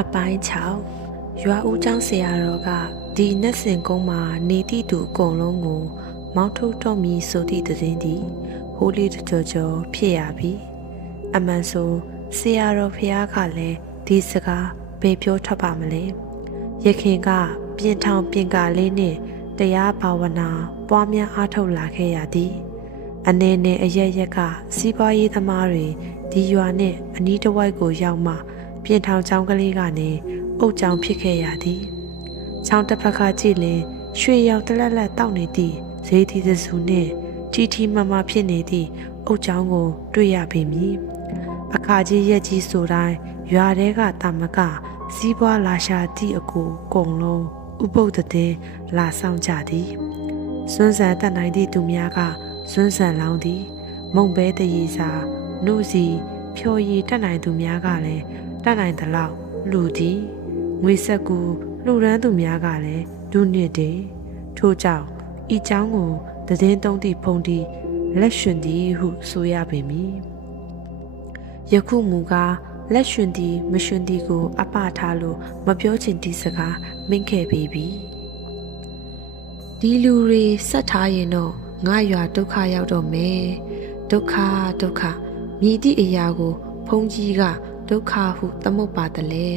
အပိုင်း6ရွာဦးကျောင်းဆရာတော်ကဒီနတ်စင်ကုန်းမှာနေသည့်သူအကုန်လုံးကိုမောင်းထုတ်တော်မူဆိုသည့်သတင်းသည်ဟိုးလေးကြော်ကြော်ဖြစ်ရပြီအမှန်ဆိုဆရာတော်ဖျားကလည်းဒီစကားဘယ်ပြောထွက်ပါမလဲရခင်ကပြင်ထောင်ပြင်ကာလေးနဲ့တရားဘာဝနာပွားများအားထုတ်လာခဲ့ရသည်အနေနဲ့အရရက်ကစီးပွားရေးသမားတွေဒီရွာနဲ့အနီးတစ်ဝိုက်ကိုရောက်မှပြင်ထောင်ချောင်းကလေးကနေအုတ်ချောင်းဖြစ်ခဲ့ရသည်ချောင်းတစ်ဖက်ကကြည့်ရင်ရွှေရောင်တလက်လက်တောက်နေသည့်ဈေးသီးသစုနှင့်တီတီမမဖြစ်နေသည့်အုတ်ချောင်းကိုတွေ့ရပေမည်အခါကြီးရက်ကြီးဆိုတိုင်းရွာထဲကတာမကစီးပွားလာရှာသည့်အကူကုံလုံးဥပုပ်တဲ့လာဆောင်ကြသည်စွန်းဆန်တတ်နိုင်သည့်သူများကစွန်းဆန်လောင်းသည်မုံပဲတရေစာနှုတ်စီဖြော်ရည်တတ်နိုင်သူများကလည်းတတ်နိုင်သလောက်လူသည်ငွေဆက်ကူလှူဒန်းသူများကလည်းဒုနှစ်တည်းထို့ကြောင့်ဤเจ้าကိုသတင်းသုံးသည့်ဖုန်တီလက်ရှင်သည်ဟုဆိုရပေမည်ယခုမူကားလက်ရှင်သည်မရှင်သည်ကိုအပထားလို့မပြောချင်သည့်စကားမင်းခဲ့ပေပြီဒီလူတွေဆက်ထားရင်တော့ငါရွာဒုက္ခရောက်တော့မယ်ဒုက္ခမြည်သည့်အရာကိုဖုန်ကြီးကဒုက္ခဟုသမုတ်ပါတလဲ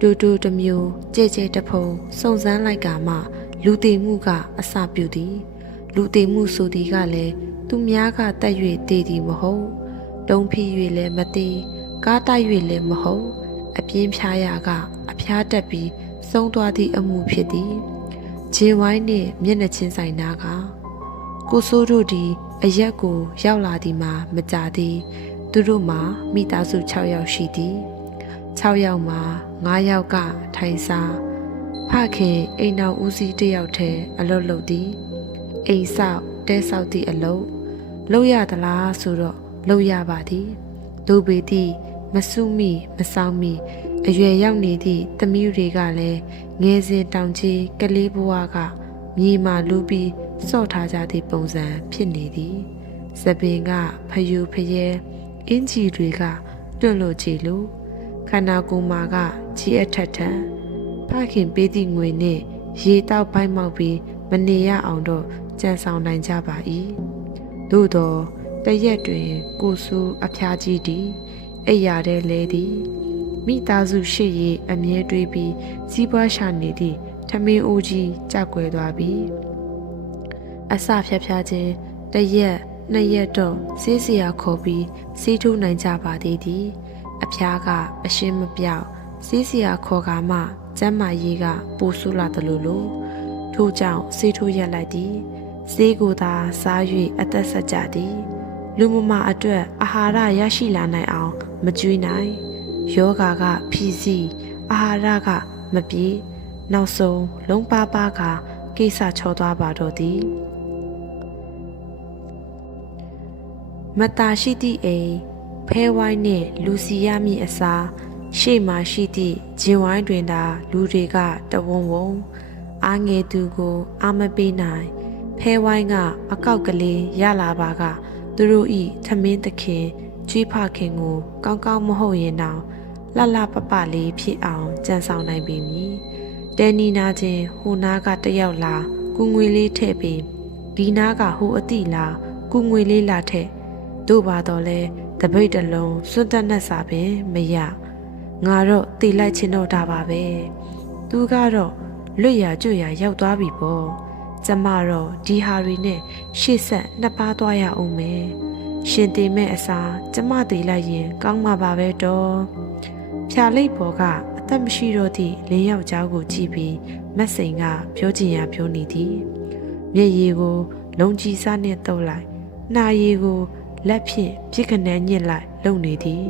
တူတူတစ်မျိုးကြဲကြဲတဖုံစုံစမ်းလိုက်ကမှလူတည်မှုကအစပြုသည်လူတည်မှုဆိုသည်ကလည်းသူများကတက်၍တည်သည်မဟုတ်တုံးဖြီ၍လည်းမတည်ကားတိုက်၍လည်းမဟုတ်အပြင်းဖြားရာကအဖျားတက်ပြီးဆုံးသွားသည့်အမှုဖြစ်သည်ဂျင်းဝိုင်းနှင့်မျက်နှာချင်းဆိုင်နာကကိုစိုးတို့သည်အရက်ကိုရောက်လာသည်မှာမကြသည်သူတို့မှာမိသားစု6ယောက်ရှိသည်6ယောက်မှာ9ယောက်ကထိုင်စားဖခင်အိမ်တော်ဦးစီးတစ်ယောက်ထဲအလုပ်လုပ်သည်အိမ်ဆောက်တဲဆောက်သည့်အလုပ်ရသလားဆိုတော့လုပ်ရပါသည်ဒုပေသည့်မဆုမိမဆောင်မိအရွယ်ရောက်နေသည့်သမီးတွေကလည်းငယ်စဉ်တောင်ကြီးကလေးဘဝကမြေမာလူပြီးစော့ထားကြသည့်ပုံစံဖြစ်နေသည်စပင်ကဖယူဖရဲအင်ဂျီတွေကတွန့်လို့ချီလို့ခန္ဓာကိုယ်မှာကကြီးအထက်ထန်ဖခင်ပေးသည့်ငွေနဲ့ရေတောက်ပိုင်းမောက်ပြီးမနေရအောင်တော့ကြံဆောင်နိုင်ကြပါ၏သို့တော့တရက်တွင်ကိုဆူအဖျားကြီးသည်အိယာတဲ့လဲသည်မိသားစုရှိရေးအမြဲတွေးပြီးစီးပွားရှာနေသည့်ထမင်းအိုးကြီးကြောက်ွယ်သွားပြီအစဖြတ်ခြင်းတရက်2ရက်တော့ဆေးစရာခေါ်ပြီးဆေးထိုးနိုင်ကြပါသေးသည်အဖျားကအရှင်းမပြောက်ဆေးစရာခေါ်ကာမှကျမ်းမာရေးကပိုဆိုးလာသလိုလိုထို့ကြောင့်ဆေးထိုးရက်လိုက်သည်ဆေးကိုသာစား၍အသက်ဆက်ကြသည်လူမမအတွက်အာဟာရရရှိလာနိုင်အောင်မကြွေးနိုင်ယောဂါကဖြီးစီအာဟာရကမပြေနောက်ဆုံးလုံးပါးကကိစ္စချောသွားပါတော့သည်မတာရှိသည့်အိမ်ဖဲဝိုင်းနှင့်လူစီရမည့်အစားရှေ့မှရှိသည့်ဂျင်ဝိုင်းတွင်သာလူတွေကတဝုံဝုံအားငယ်သူကိုအာမပေးနိုင်ဖဲဝိုင်းကအကောက်ကလေးရလာပါကသူတို့ဤထမင်းသခင်ကျွေးဖခင်ကိုကောင်းကောင်းမဟုတ်ရင်တောင်လှပပလေးဖြစ်အောင်ကြံဆောင်နိုင်ပေမည်တဲနီနာချင်းဟိုနာကတယောက်လာကုငွေလေးထည့်ပြီးဒီနာကဟိုအတိလာကုငွေလေးလာထည့်တို့ပါတော့လဲတပိတ်တလုံးစွတ်တက်နဲ့စာပင်မရငါတော့တိလိုက်ချင်တော့တာပါပဲသူကတော့လွတ်ရကျွရရောက်သွားပြီပေါ့ကျမတော့ဒီဟာတွေနဲ့ရှေ့ဆက်နှစ်ပါးသွားရအောင်မယ်ရှင်တင်မဲ့အစားကျမတိလိုက်ရင်ကောင်းမှာပါပဲတော့ဖြာလိပ်ပေါ်ကအသက်မရှိတော့သည့်လင်းယောက်ျားကိုကြည့်ပြီးမက်စိန်ကပြောချင်ရပြောနေသည်မျက်ရည်ကိုလုံကြီးစားနဲ့တုပ်လိုက်နှာရည်ကိုလက်ဖြင့်ပြစ်ခနဲညစ်လိုက်လုံနေသည်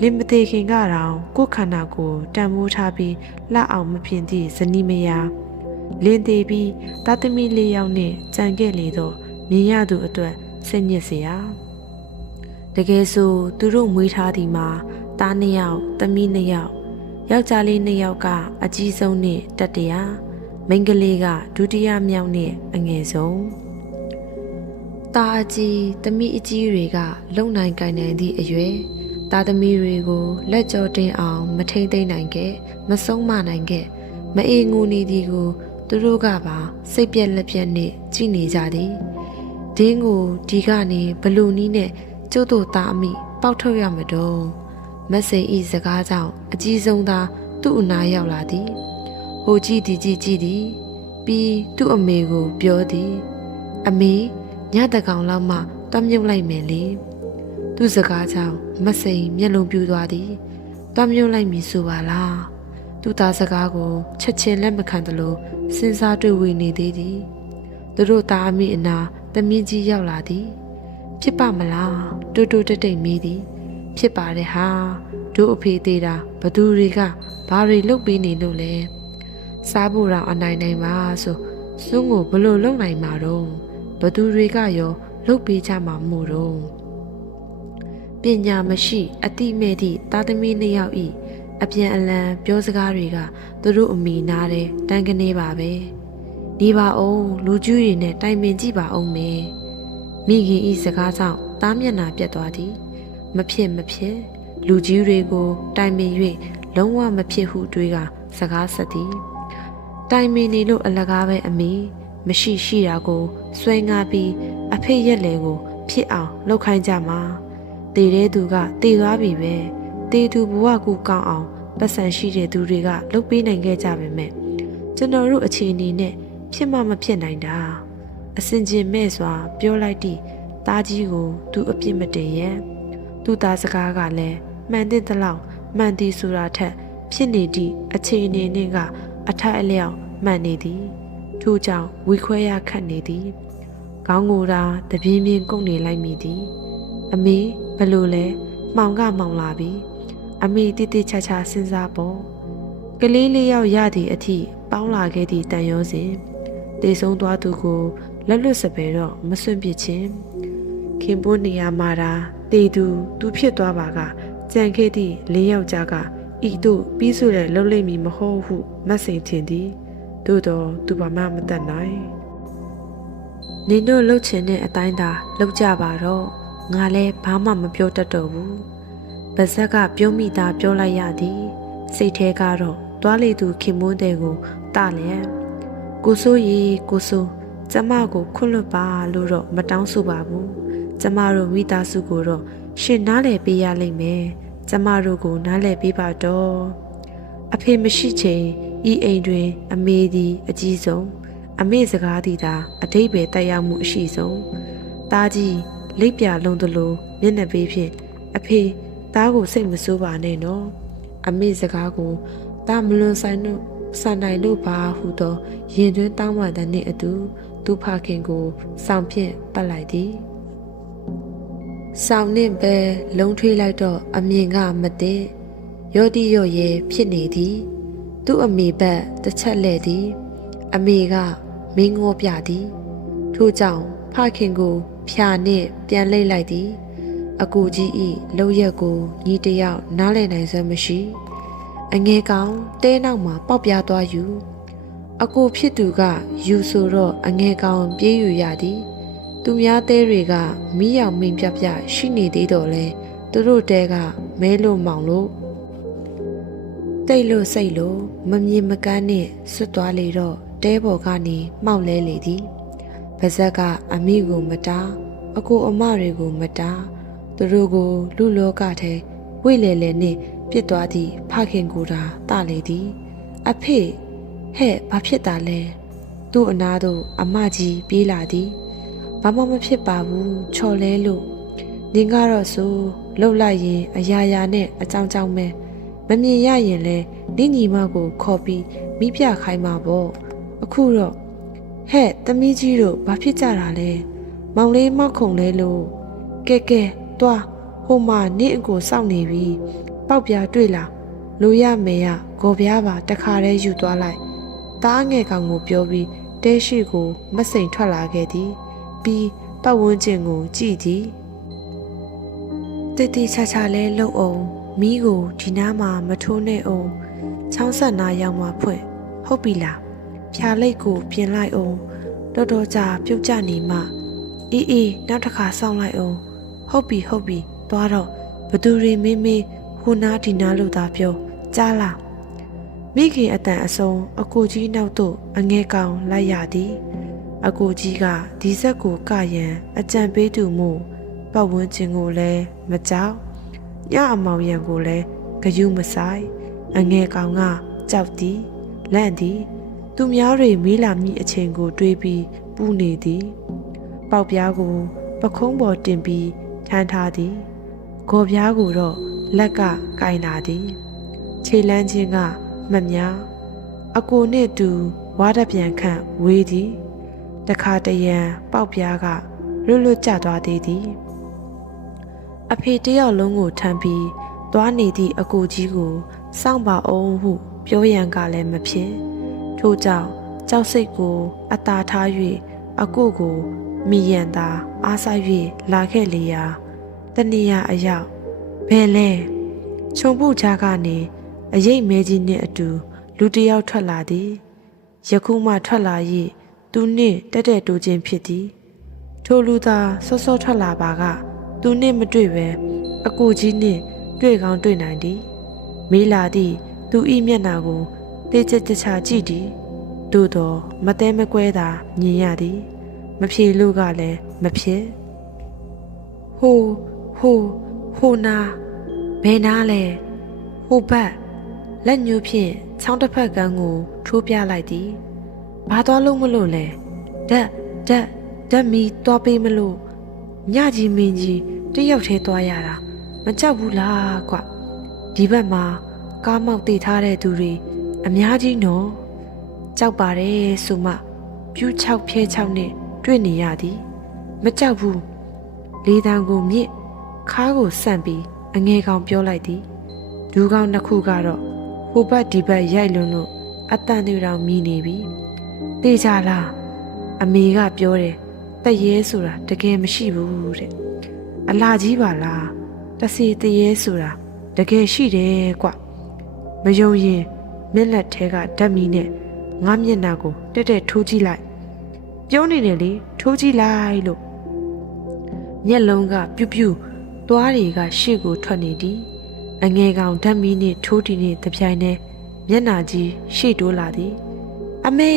လင်မသေးခင်ကတော့ကိုယ်ခန္ဓာကိုတန်မိုးထားပြီးလှအောင်မဖြစ်သည့်ဇနီးမယားလင်းသေးပြီးသားသမီး၄ယောက်နှင့်ကြံခဲ့လေတော့မြင်ရသူအတွက်စိတ်ညစ်စရာတကယ်ဆိုသူတို့မွေးထားသည်မှာသား2ယောက်သမီး2ယောက်ယောက်ျားလေး2ယောက်ကအကြီးဆုံးနှင့်တတိယမိန်းကလေးကဒုတိယမြောက်နှင့်အငယ်ဆုံးသားအကြီးသမီးအကြီးတွေကလုံနိုင်ကိုင်နိုင်သည့်အရွယ်တ သားသမီးတွေကိုလက်ကြောတင်အောင်မထိမ့်သိမ့်နိုင်ခဲ့မဆုံးမနိုင်ခဲ့မအေးငူနေသည်ကိုသူတို့ကပါစိတ်ပြက်လက်ပြက်နဲ့ကြည်နေကြသည်ဒင်းကိုဒီကနေဘလူနီးနဲ့ကျုပ်တို့သားအမိပေါက်ထုတ်ရမတော့မက်စိန်ဤစကားကြောင့်အကြီးဆုံးသာသူ့အနာရောက်လာသည်ဟိုကြည့်သည်ပြီးသူ့အမေကိုပြောသည်အမေညတကောင်လောက်မှတွားမြုပ်လိုက်မယ်လေသူ့စကားကြောင့်မက်စိန်မျက်လုံးပြူသွားသည်တွားမြုပ်လိုက်မည်ဆိုပါလားသူ့သားစကားကိုချက်ချင်းလက်မခံသလိုစဉ်းစားတွေ့ဝေနေသေးသည်သူတို့သားအမိအနာသမီးကြီးရောက်လာသည်ဖြစ်ပါမလားတိုးတိုးတိတ်တိတ်မေးသည်ဖြစ်ပါတယ်ဟာတို့အဖေသေးတာဘသူတွေကဘာတွေလုပ်ပေးနေလို့လဲစားဖို့တော့အနိုင်ပါဆိုစွန်းကိုဘလို့လုပ်နိုင်မှာတော့ဘသူတွေကရောလုပ်ပေးကြမှာမို့တော့ပညာမရှိအတိမဲ့သည့်သားသမီးနှစ်ယောက်ဤအပြန်အလှန်ပြောစကားတွေကသူတို့အမိနာတဲ့တန်းကနေပါပဲနေပါအောင်လူကြီးတွေနဲ့တိုင်ပင်ကြည့်ပါအောင်မေမိခင်ဤစကားကြောင့်သားမျက်နှာပြတ်သွားသည်မဖြစ်လူကြီးတွေကိုတိုင်ပင်၍လုံးဝမဖြစ်ဟုတွေးကစကားဆက်သည်တိုင်ပင်နေလို့အလကားပဲအမေမရှိတာကိုဆွဲငါပြီးအဖေရက်လေကိုဖြစ်အောင်လှုပ်ခိုင်းကြမှာတည်တဲ့သူကတည်သွားပြီပဲတည်သူဘဝကူကောင်းအောင်ပတ်စံရှိတဲ့သူတွေကလှုပ်ပေးနိုင်ခဲ့ကြပါမယ်ကျွန်တော်တို့အခြေအနေနဲ့ဖြစ်မှမဖြစ်နိုင်တာအစင်ကျင်မဲ့စွာပြောလိုက်သည့်သားကြီးကိုသူအပြစ်မတင်ရဲ့သူ့သားစကားကလည်းမှန်တဲ့လောက်မှန်သည်ဆိုတာထက်ဖြစ်နေသည့်အခြေအနေနဲ့ကအထက်အလျောက်မှန်နေသည်ထို့ကြောင့်ဝီခွဲရခတ်နေသည်ခေါင်းကိုယ်သာတပြင်းပြင်းကုတ်နေလိုက်မိသည်အမေဘလို့လဲမှောင်လာပြီအမေတိတိချာချာစဉ်းစားပေါ့ကလေးလေးယောက်ရသည့်အထိပေါင်းလာခဲ့သည့်တန်ရောစဉ်တေဆုံးသွားသူကိုလက်လွတ်စပယ်တော့မစွန့်ပစ်ခြင်းခင်ပွန်းနေရာမှာသာတေသူသူဖြစ်သွားပါကကြံခဲ့သည့်လေးယောက်ကြားကဤတို့ပြီးဆိုတဲ့လှုပ်လိမ့်မည်မဟုတ်ဟုမတ်စိန်ထင်သည်သို့တော့သူဘာမှမတတ်နိုင်နင်တို့လှုပ်ချင်တဲ့အတိုင်းသာလှုပ်ကြပါတော့ငါလည်းဘာမှမပြောတတ်တော့ဘူးပါဇက်ကပြောမိတာပြောလိုက်ရသည်စိတ်ထဲကတော့တွားလေသူခင်မွန်းတဲ့ကိုတလျက်ကိုစိုးကျမကိုခွန့်လွတ်ပါလို့တော့မတောင်းဆိုပါဘူးကျမတို့မိသားစုကိုတော့ရှင်နားလည်ပေးရလိမ့်မယ်ကျမတို့ကိုနားလည်ပေးပါတော့အဖေမရှိချိန်ဤအိမ်တွင်အမေသည်အကြီးဆုံးအမေစကားသည်သာအတိတ်ပဲတက်ရောက်မှုအရှိဆုံးသားကြီးလိပ်ပြလုံးသလိုမျက်နှာပေးဖြင့်အဖေသားကိုစိတ်မဆိုးပါနဲ့နော်အမေစကားကိုသားမလွန်ဆိုင်လို့စံနိုင်လို့ပါဟုသောရင်သွင်းတောင်းပန်တဲ့နှင့်အတူသူဖခင်ကိုဆောင်ဖြင့်ပတ်လိုက်သည်ဆောင်နှင့်ပဲလုံးထွေးလိုက်တော့အမြင်ကမသိရော့တိရော့ရဲဖြစ်နေသည်သူ့အမေဘက်တစ်ချက်လဲ့သည်အမေကမင်းငေါပြသည်ထို့ကြောင့်ဖခင်ကိုဖြာနှင့်ပြန်လိမ့်လိုက်သည်အကူကြီးဤလောက်ရက်ကိုညီတယောက်နားလည်နိုင်စွမ်းမရှိအငဲကောင်တဲနောက်မှာပေါက်ပြားသွားယူအကူဖြစ်သူကယူဆိုတော့အငဲကောင်ပြေးယူရသည်သူများတဲတွေကမီးရောင်မင်းပြပြရှိနေသေးတော့လဲသူတို့တဲကမဲလို့မောင်လို့တိတ်လို့စိတ်လို့မမြင်မကန်းနဲ့ဆွတ်သွားလေတော့တဲပေါ်ကနေမှောက်လဲလေသည်ပါဇက်ကအမိကိုမတားအကိုအမတွေကိုမတားသူတို့ကိုလူလောကထဲဝိလေလေနဲ့ပြစ်သွားသည့်ဖခင်ကိုသာတလေသည်အဖေဟဲ့ဘာဖြစ်တာလဲသူ့အနာသို့အမကြီးပြေးလာသည်ဘာမှမဖြစ်ပါဘူးချော်လဲလို့နင်ကတော့ဆိုလှုပ်လိုက်ရင်အရာရာနဲ့အကြောင်းကြောင်းပဲမမြင်ရရင်လဲနင့်ညီမကိုခေါ်ပြီးမိပြခိုင်းမှာပေါ့အခုတော့ဟဲ့သမီးကြီးတို့ဘာဖြစ်ကြတာလဲမောင်လေးမောက်ခုံလဲလို့ကဲတွားဟိုမှာနင့်အကိုစောင့်နေပြီပေါက်ပြားတွေ့လားလိုရမယ်ရဂေါ်ပြားပါတခါတည်းယူသွားလိုက်တားငယ်ကောင်ကိုပြောပြီးတဲရှိကိုမစိန်ထွက်လာခဲ့သည်ပြီးပတ်ဝန်းကျင်ကိုကြည့်သည်တိတိချာချာလဲလှုပ်အောင်မီးကိုဒီနားမှာမထိုးနဲ့အောင်ချောင်းဆက်နာရောက်မှဖွင့်ဟုတ်ပြီလားဖြာလိတ်ကိုပြင်လိုက်အောင်တော်တော်ကြာပြုတ်ကျနေမှအေးနောက်တစ်ခါစောင့်လိုက်အောင်ဟုတ်ပြီသွားတော့ဘ သူတွေမင်းမေးဟိုနာဒီနာလို့သာပြောကြားလားမိခင်အတန်အဆုံးအကိုကြီးနောက်သို့အငဲကောင်လိုက်ရသည်အကိုကြီးကဒီဆက်ကိုကရန်အကြံပေးသူမှုပတ်ဝန်းကျင်ကိုလည်းမကြောက်ညအမောင်ရံကိုလည်းဂယုမဆိုင်အငဲကောင်ကကြောက်သည်လန့်သည်သူများတွေမီးလာမိအချိန်ကိုတွေးပြီးပူနေသည်ပေါက်ပြားကိုပခုံးပေါ်တင်ပြီးထမ်းထားသည်ဂေါ်ပြားကိုတော့လက်ကကင်လာသည်ခြေလန်းချင်းကမများအကိုနဲ့တူဝါဒပြန်ခန့်ဝေးသည်တခါတရံပေါက်ပြားကလွတ်လွတ်ကျသွားသေးသည်အဖေတယောက်လုံးကိုထမ်းပြီးသွားနေသည့်အကိုကြီးကိုစောင့်ပါအောင်ဟုပြောရန်ကလည်းမဖြစ်ထို့ကြောင့်ကြောက်စိတ်ကိုအသာထား၍အကိုကိုမိရန်သာအားစား၍လာခဲ့လေရာတနေရအရောက်ဘယ်လဲခြုံပုကြားကနေအရိပ်မဲကြီးနှင့်အတူလူတစ်ယောက်ထွက်လာသည်ယခုမှထွက်လာ၍သူနှင့်တက်တက်တိုးခြင်းဖြစ်သည်ထိုလူသာစောစောထွက်လာပါကသူနှင့်မတွေ့ပဲအကိုကြီးနှင့်တွေ့ကောင်းတွေ့နိုင်သည်မေးလာသည့်သူ၏မျက်နှာကိုတေးချချချကြည့်သည်သို့သောမတဲမကွဲသာမြင်ရသည်မဖြေလို့ကလည်းမဖြစ်ဟိုနာဘယ်နာလဲဟိုဘက်လက်ညှိုးဖြင့်ချောင်းတစ်ဖက်ကန်းကိုထိုးပြလိုက်သည်ဘာသွားလို့မလို့လဲဓာတ်မီသွားပေးမလို့ညကြီးမင်းကြီးတယောက်တည်းသွားရတာမကြောက်ဘူးလားကွဒီဘက်မှာကားမောက်တည်ထားတဲ့သူတွေအများကြီးနော်ကြောက်ပါတယ်ဆိုမှပြူး6ဖြဲ6နဲ့တွေ့နေရသည်မကြောက်ဘူးလေးတန်းကိုမြင့်ခါးကိုဆန့်ပြီးအငဲကောင်ပြောလိုက်သည်ဒူးကောင်နှစ်ခုကတော့ဟိုဘက်ဒီဘက်ရိုက်လွန်းလို့အတန်တွေတောင်မြည်နေပြီတေးကြလားအမေကပြောတယ်တရေဆိုတာတကယ်မရှိဘူးတဲ့အလားကြီးပါလားတစီတရေဆိုတာတကယ်ရှိတယ်ကွမယုံရင်မျက်လက်ထဲကဓာတ်မီနဲ့ငါမျက်နှာကိုတက်တက်ထိုးကြည့်လိုက်ပြောနေတယ်လေထိုးကြည့်လိုက်လို့မျက်လုံးကပြူးပြူးသွားတွေကရှေ့ကိုထွက်နေသည်အငဲကောင်ဓာတ်မီနဲ့ထိုးတီနဲ့တပြိုင်တည်းမျက်နှာကြီးရှေ့တိုးလာသည်အမေ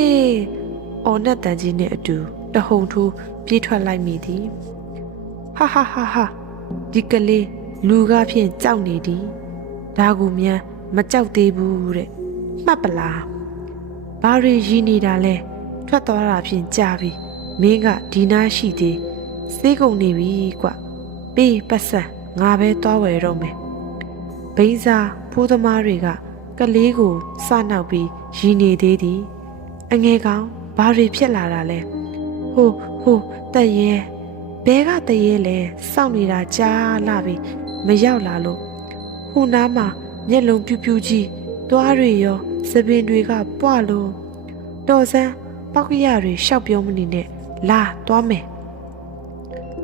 အော်နဲ့တန်ကြီးနဲ့အတူတဟုန်ထိုးပြေးထွက်လိုက်မိသည်ဟာဒီကလေးလူကားဖြင့်ကြောက်နေသည်ဒါကူများမကြောက်သေးဘူးတဲ့မှတ်ပလားဘာတွေရည်နေတာလဲထွက်သွားတာဖြင့်ကြာပြီမင်းကဒီနားရှိသေးစေးကုန်နေပြီကွပေးပတ်စံငါပဲသွားဝယ်တော့မယ်ဘိန်းစားဖိုးသမားတွေကကလေးကိုစနောက်ပြီးရည်နေသေးသည်အငဲကောင်ဘာတွေဖြစ်လာတာလဲဟိုတရဲဘဲကတရဲလဲစောင့်နေတာကြားလာပြီမရောက်လာလို့ဟိုနားမှာမျက်လုံးပြူးပြူးကြီးသွားတွေရောစပင်တွေကပွားလို့တော်စမ်းပောက်ကရတွေရှောက်ပြောမနေနဲ့လာသွားမယ်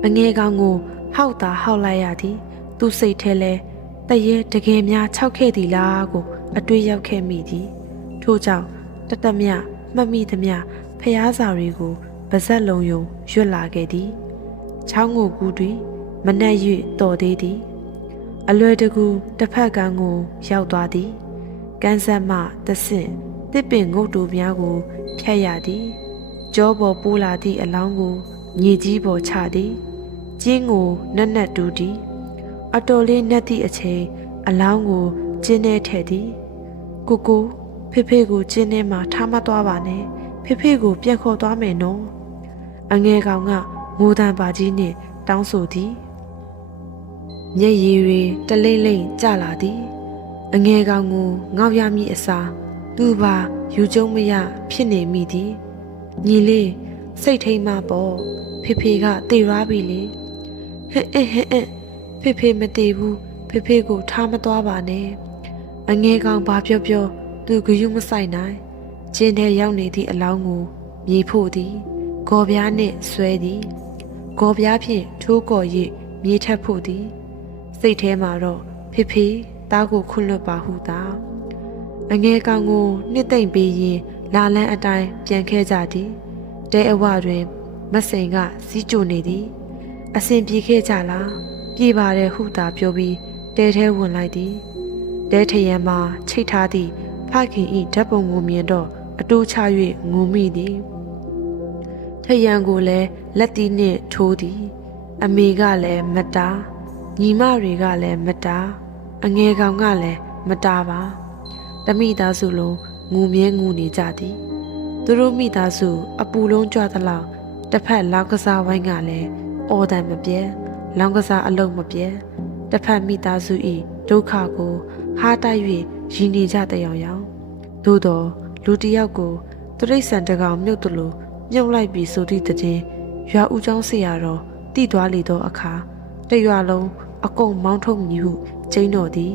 အငဲကောင်ကိုဟောက်တာဟောက်လိုက်ရသည်သူစိတ်ထဲလဲတရဲတကယ်များခြောက်ခဲ့သည်လားကိုအတွေးရောက်ခဲ့မိသည်ထို့ကြောင့်တမြမှတ်မိသမျှဖျားစာတွေကိုပါဇက်လုံးယုံရွတ်လာခဲ့သည်ချောင်းကိုကူးတွင်မနှက်၍တော်သေးသည်အလွယ်တကူတစ်ဖက်ကန်းကိုရောက်သွားသည်ကန်းဆက်မှတဆင့်တစ်ပင်ငုတ်တူများကိုဖြတ်ရသည်ကြောပေါ်ပိုးလာသည့်အလောင်းကိုမြေကြီးပေါ်ချသည်ကျင်းကိုနက်နက်တူးသည်အတော်လေးနှက်သည့်အချိန်အလောင်းကိုကျင်းထဲထည့်သည်ကိုဖေကိုကျင်းထဲမှာထားမသွားပါနဲ့ဖေကိုပြန်ခေါ်သွားမယ်နော်အငဲကောင်ကငိုတန်ပါကြီးနှင့်တောင်းဆိုသည်မျက်ရည်တွေတလိမ့်လိမ့်ကျလာသည်အငဲကောင်ကိုငေါက်ရမည်အစားသူ့ပါယူကျုံမရဖြစ်နေမိသည်ညီလေးစိတ်ထိန်မှပေါ့ဖေကတေရွားပြီလေဟဲ့ဖေမတေဘူးဖေကိုထားမသွားပါနဲ့အငဲကောင်ဘာပြောသူဂယုမဆိုင်နိုင်ကျင်းထဲရောက်နေသည့်အလောင်းကိုမြေဖို့သည်ဂေါ်ပြားနှင့်ဆွဲသည်ဂေါ်ပြားဖြင့်ထိုးကော်၍မြေထပ်ဖို့သည်စိတ်ထဲမှာတော့ဖေသားကိုခွန့်လွတ်ပါဟုသာအငဲကောင်ကိုနှစ်သိမ့်ပေးရင်လာလန်းအတိုင်းပြန်ခဲ့ကြသည်တဲအဝတွင်မစိန်ကစီးကြိုနေသည်အစဉ်ပြေခဲ့ကြလားပြေပါတယ်ဟုသာပြောပြီး တဲထဲဝင်လိုက်သည်တဲထရံမှာချိတ်ထားသည့်ဖခင်၏ဓာတ်ပုံကိုမြင်တော့အတူချ၍ငုံမိသည်ထရံကိုလည်းလက်သီးနှင့်ထိုးသည်အမေကလည်းမတားညီမတွေကလည်းမတားအငယ်ကောင်ကလည်းမတားပါတမိသားစုလုံးငူမြဲငူနေကြသည်သူတို့မိသားစုအပူလုံးကြွသလောက်တစ်ဖက်လောင်းကစားဝိုင်းကလည်းအော်တန်မပြဲလောင်းကစားအလုံးမပြဲတစ်ဖက်မိသားစု၏ဒုက္ခကိုဟားတိုက်၍ရည်နေကြတဲ့ရောင်သို့တော်လူတစ်ယောက်ကိုတရိษံတကောင်မြုပ်သလိုမြုပ်လိုက်ပြီးဆိုသည့်တဲ့ရွာဦးကျောင်းဆရာတော်တည်သွားလေသောအခါတရွာလုံးအကုန်မောင်းထုတ်မည်ဟုကျင်းတော်သည်